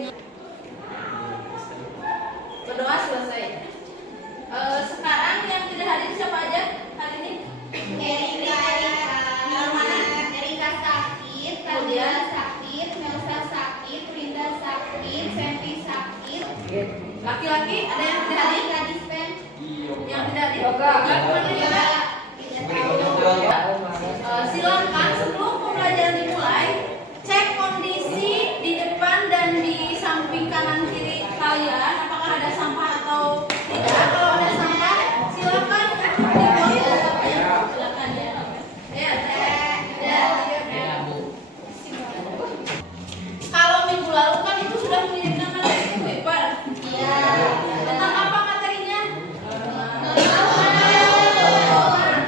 dengan berdoa selesai. Sekarang yang tidak hadir siapa aja hari ini? Erika sakit, Kadia sakit, Melsa sakit, Winda sakit, Sandy sakit. Laki-laki ada yang tidak hadir? Gadis pen. Yang tidak hadir? Kemana ya? Silakan sebelum pembelajaran dimulai, cek kondisi di depan dan di samping kanan kiri kalian, apakah ada sampah atau tidak. Kalau ada sampah, silakan dibuang. Silakan ya. Kalau minggu lalu kan itu sudah mengirimkan materi ke paper. Iya. Tentang apa materinya?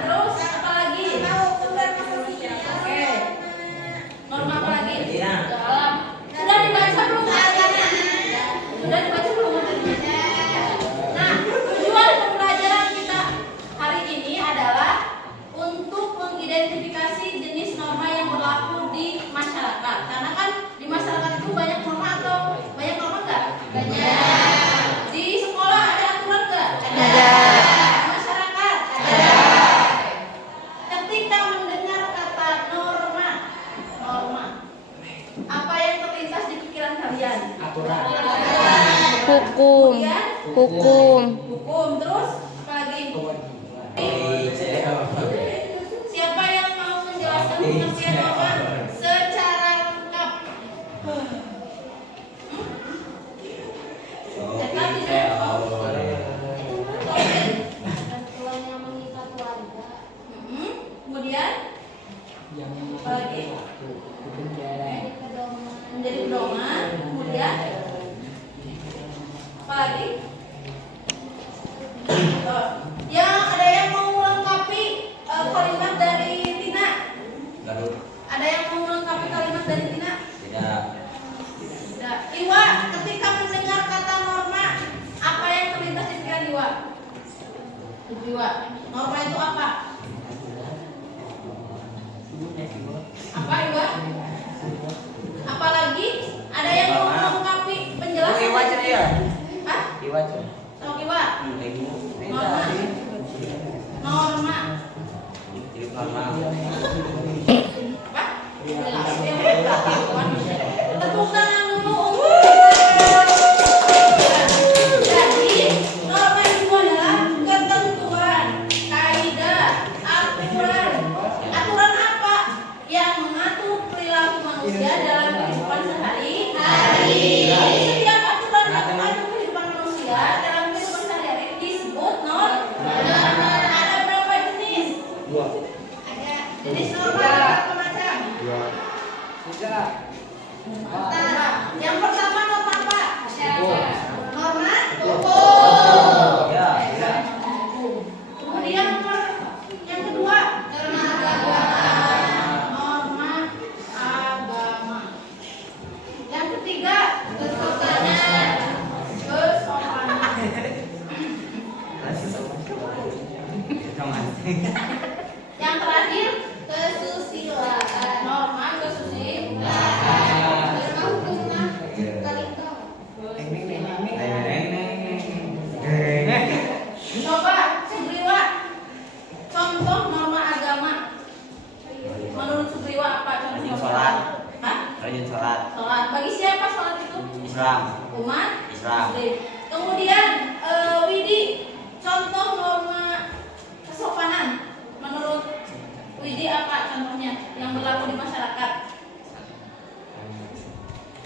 Terus apa lagi? Oke. Norma apa lagi? Dalam. Sudah dibaca belum materinya? Sudah dibaca belum materinya? Nah, tujuan pembelajaran kita hari ini adalah untuk mengidentifikasi jenis norma yang berlaku di masyarakat. Karena kan di masyarakat itu banyak norma atau banyak norma enggak? Banyak. Di sekolah ada aturan enggak? Ada. Di masyarakat? Ada. Ketika mendengar kata norma, apa yang terlintas di pikiran kalian? Aturan. Hukum. Kemudian, Hukum. hukum. Terus apa lagi? Siapa yang mau menjelaskan pengertian norma secara lengkap? Tetap tidak mau. Ketentuan yang mengikat warga. Kemudian apa lagi? Menjadi pedoman. Kemudian apa lagi? Yang ada yang mau melengkapi kalimat dari Tina? Ada yang mau melengkapi kalimat dari Tina? Tidak. Iwa, ketika mendengar kata norma, apa yang terlintas di pikiran Iwa? Iwa, norma itu apa? Apa Iwa? Apalagi ada yang mau melengkapi penjelasan? Hah? Sok Iwa. Norma. Apa? Tepuk tangan dulu. Jadi, norma itu adalah ketentuan, kaidah, aturan. Aturan apa? Yang mengatur perilaku manusia dalam kehidupan sehari-hari. Jadi, setiap aturan yang mengatur kehidupan manusia dalam kehidupan sehari-hari disebut norma. Ada berapa jenis? Ada jenis norma ada berapa macam? Nah, yang pertama norma apa? Norma hukum. Kemudian yang kedua norma agama. Yang ketiga kesopanan. Yang terakhir kesusilaan. Norma kesusilaan. Coba Subriwa, contoh norma agama. Menurut Subriwa apa contoh norma? Sholat. Hah? Rajin sholat. Sholat. Bagi siapa sholat itu? Islam. Umat Islam. Muslim. Kemudian Widi, contoh norma kesopanan. Menurut Widi apa contohnya yang berlaku di masyarakat?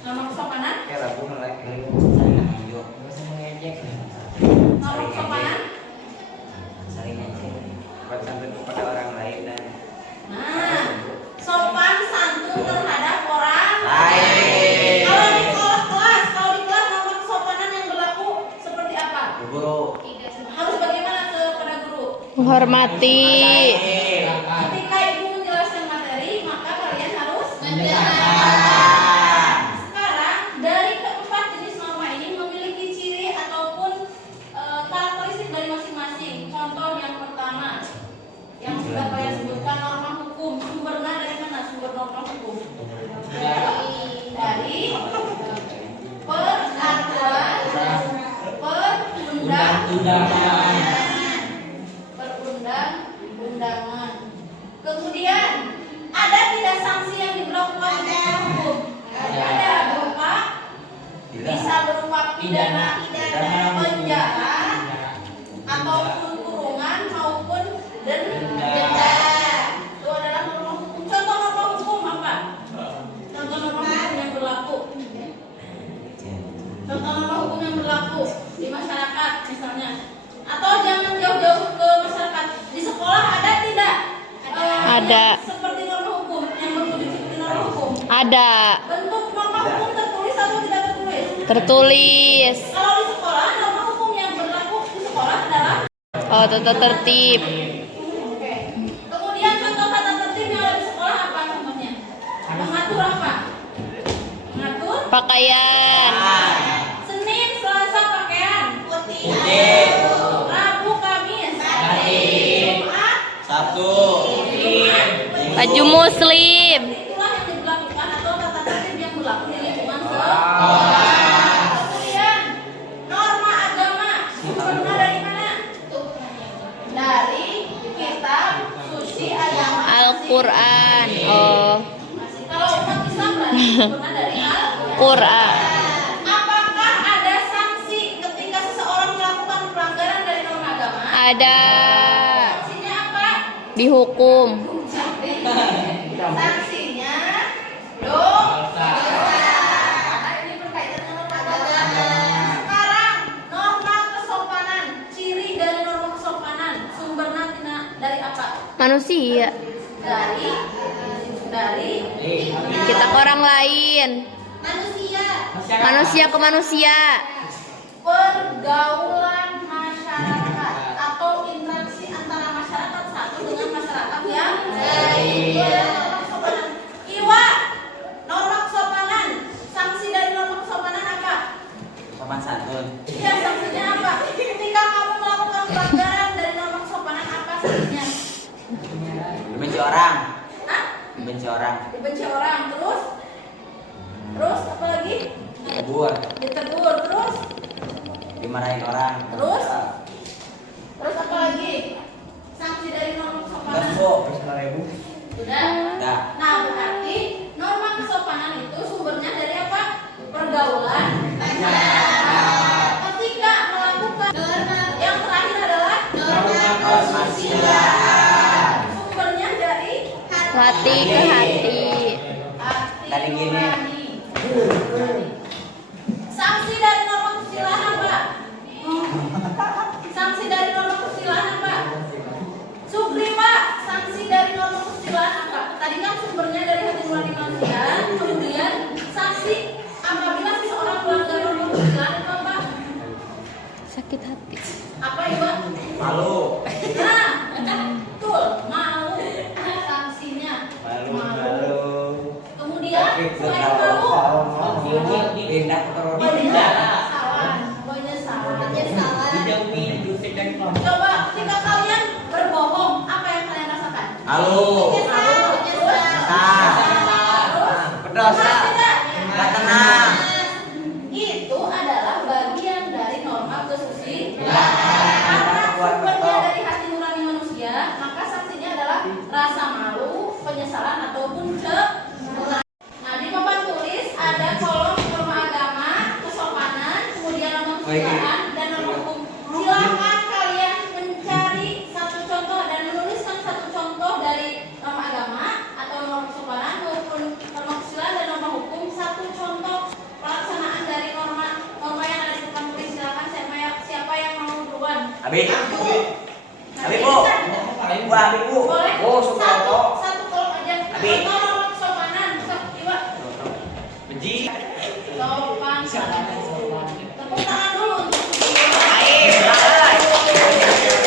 Norma kesopanan? Norma kesopanan? kepada orang lain dan Nah, sopan santun terhadap orang lain. Kalau di kelas norma kesopanan yang berlaku seperti apa? Guru Harus bagaimana kepada guru? Menghormati. Ketika ibu menjelaskan materi, maka kalian harus menjalankan. Sekarang dari keempat jenis norma ini memiliki ciri ataupun karakteristik dari masing-masing. Contoh yang pertama, yang sudah kalian sebutkan norma hukum. Sumbernya dari mana sumber norma hukum? Dari Perundang-undangan. Kemudian ada tidak sanksi yang diberlakukan oleh hukum? Ada berupa bisa berupa pidana penjara ataupun kurungan maupun denda. Itu adalah norma hukum. Contoh norma hukum apa? Contoh norma hukum yang berlaku. Contoh norma hukum yang berlaku di masyarakat misalnya. Atau jangan jauh-jauh ke masyarakat. Di sekolah ada tidak? Ada. Seperti norma hukum yang berwujud seperti norma hukum. Ada. Bentuk norma hukum tertulis atau tidak tertulis? Tertulis. Kalau di sekolah norma hukum yang berlaku di sekolah adalah Oh, tata tertib. Oke. Kemudian contoh tata tertib yang ada di sekolah apa contohnya? Mengatur apa? Mengatur Pakaian. Senin, Selasa pakaian putih. Rabu, Kamis Jumat Sabtu. Baju muslim. itulah yang diberlakukan atau tata tertib yang berlaku di lingkungan sekolah. Kemudian norma agama sumbernya dari mana? Dari kitab suci agama Al-Quran. Oh, Kalau umat Islam berarti sumbernya dari Al-Quran. Quran. Apakah ada sanksi ketika seseorang melakukan pelanggaran dari norma agama? Ada. Sanksinya apa? Dihukum. Sanksinya dosa. Karena ini berkaitan dengan norma agama. Sekarang norma kesopanan, ciri dari norma kesopanan sumbernya dari apa? Manusia. Dari Kita ke orang lain. Manusia ke manusia. pergaulan masyarakat atau interaksi antara masyarakat satu dengan masyarakat yang lain. Norma kesopanan. Iwa, norma kesopanan. Sanksi dari norma kesopanan apa? Sopan santun. Ya, sanksinya apa? Ketika kamu melakukan pelanggaran dari norma kesopanan apa sanksinya? Dibenci orang. Hah? Dibenci orang. Dibenci orang. Terus apa lagi? Ditegur. Ditegur. Terus Dimarahin orang. Terus apa lagi? Sanksi dari norma kesopanan. Kasbo. 10.000. Sudah. Dah. Nah, berarti norma kesopanan itu sumbernya dari apa? Pergaulan. Ketika melakukan yang terakhir adalah sumbernya dari Hati ke hati. hati Tadi gini. nurani. Sanksi dari norma kesusilaan apa? Sanksi dari norma kesusilaan apa? Sukriwa, sanksi dari norma kesusilaan apa? Tadi kan sumbernya dari hati nurani manusia. Kemudian sanksi apabila seseorang melanggar norma kesusilaan itu apa? Sakit hati. Apa Iwa? Malu. Nah, betul, malu. Sanksinya Malu. Kemudian selain malu, Pindah ke terus. penyesalan. Coba ketika kalian berbohong, apa yang kalian rasakan? Malu. Berdosa. Nggak tenang. Itu adalah bagian dari norma kesusilaan. Nah, Karena kuat sumbernya betul. dari hati nurani manusia, maka sanksinya adalah rasa malu, penyesalan ataupun cemburuan. Nah, di papan tulis ada kolom norma agama, kesopanan, kemudian norma kesusilaan dan norma hukum. Silakan kalian mencari satu contoh dan menuliskan satu contoh dari norma agama atau norma kesopanan maupun norma kesusilaan dan norma hukum. Satu contoh pelaksanaan dari norma yang ada di papan tulis. Silakan siapa yang mau duluan? Abi. Abi, Bu. Bu, Abi, Bu. Boleh? Oh, Sukarto. Satu kolom aja. Abi. Contoh norma kesopanan. Sok, Iwa. Benci. Sopan. Tepuk tangan dulu untuk Air. Air.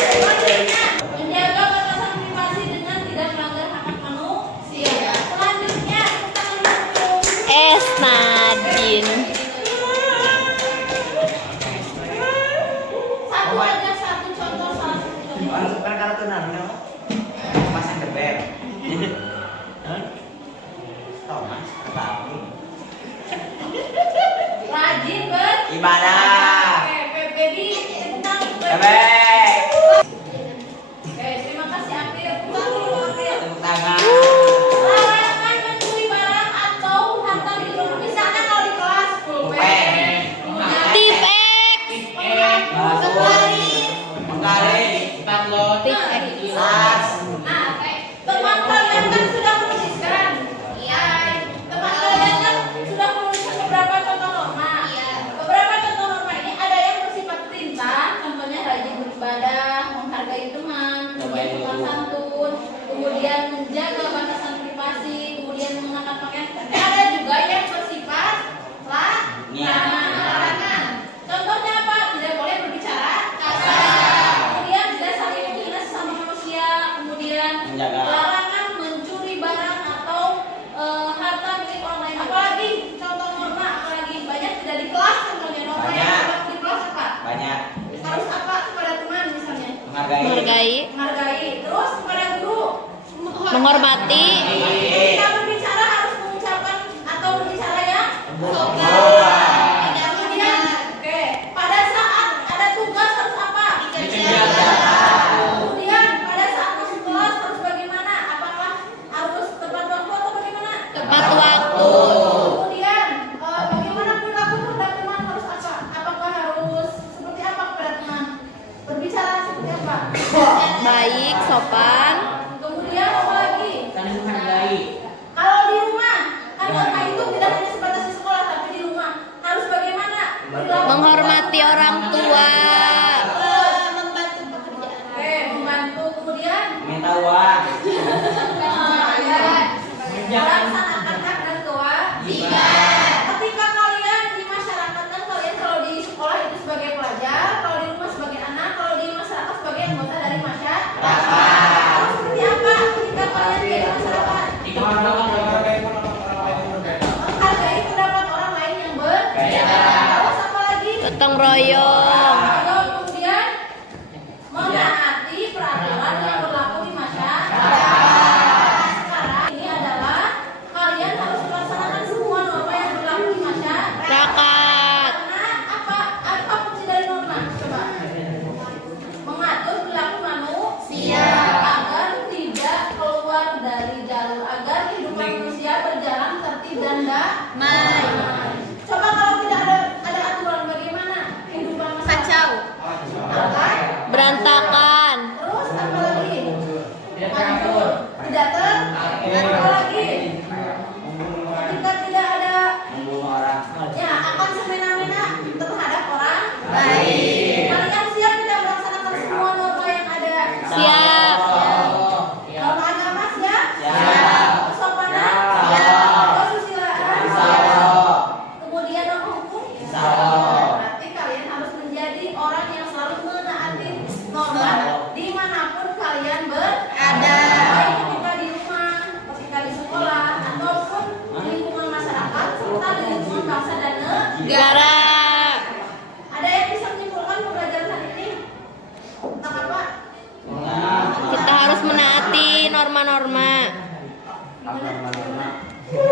Selanjutnya, menjaga batasan privasi dengan tidak melanggar hak manusia. Selanjutnya, tepuk tangan untuk Es Nadin. satu aja satu contoh salah satu contoh. Orang suka kartunan, kenapa? Pasang deber. Thomas, apa aku? Rajin Ibadah. Baby, tepuk tangan. Deber. Menghormati. Ketika berbicara harus mengucapkan atau berbicara yang sopan. kemudian, oke, pada saat ada tugas harus apa? Kemudian pada saat masuk kelas harus bagaimana? Apakah harus tepat waktu atau bagaimana? Tepat waktu. Kemudian bagaimana perilaku terhadap teman harus apa? Apakah harus seperti apa kepada teman? Berbicara seperti apa? Baik, sopan. Kemudian apa lagi? Saling menghargai. Kalau di rumah, kan norma itu tidak hanya sebatas di sekolah, tapi di rumah harus bagaimana? Perilaku Menghormati orang tua. Membantu pekerjaan. Oke, membantu. Kemudian Minta uang. melaksanakan hak dan kewajiban. Ketika kalian di masyarakat kan kalian kalau di sekolah itu sebagai pelajar, kalau di rumah sebagai anak, kalau di masyarakat sebagai anggota dari masyarakat. Harus seperti apa ketika kalian di masyarakat? Menghargai pendapat orang lain yang berbeda. Terus apa lagi? Gotong royong. Ayo kemudian menaati peraturan yang berlaku di masyarakat. Sekarang ini adalah kalian harus melaksanakan semua norma yang berlaku di masyarakat. Rakat. Karena apa fungsi dari norma? Coba. Mengatur perilaku manusia agar tidak keluar dari jalur, agar kehidupan manusia berjalan tertib dan damai. Coba kalau tidak ada aturan bagaimana kehidupan masyarakat? Kacau. Apa? Berantakan. Terus apa lagi? Hancur. Tidak apa lagi? Ketika tidak ada Membunuh orang. ya akan semena-mena terhadap orang Baik. Kalian siap tidak melaksanakan semua norma yang ada? Siap. Norma agama siap? Siap. Kesopanan? Siap. Kesusilaan? Kemudian norma hukum? Siap. Berarti kalian harus menjadi orang yang selalu menaati norma dimanapun kalian berada. Baik ketika di rumah, ketika di sekolah, ataupun di lingkungan masyarakat, serta di lingkungan bangsa dan negara. Negara. Ada yang bisa menyimpulkan pembelajaran hari ini? Tentang apa? Kita harus menaati norma-norma.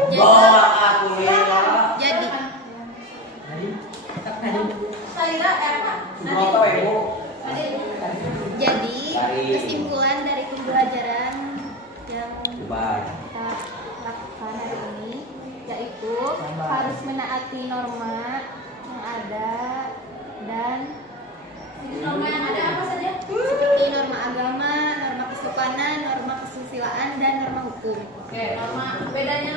Bawa aku lila. Jadi, Saya apa? Moto ibu. jadi Dari- kesimpulan dari pembelajaran yang Bye. kita lakukan hari ini yaitu harus menaati norma yang ada dan Norma yang ada apa saja? seperti norma agama, norma kesopanan, norma kesusilaan, dan norma hukum. Oke, norma bedanya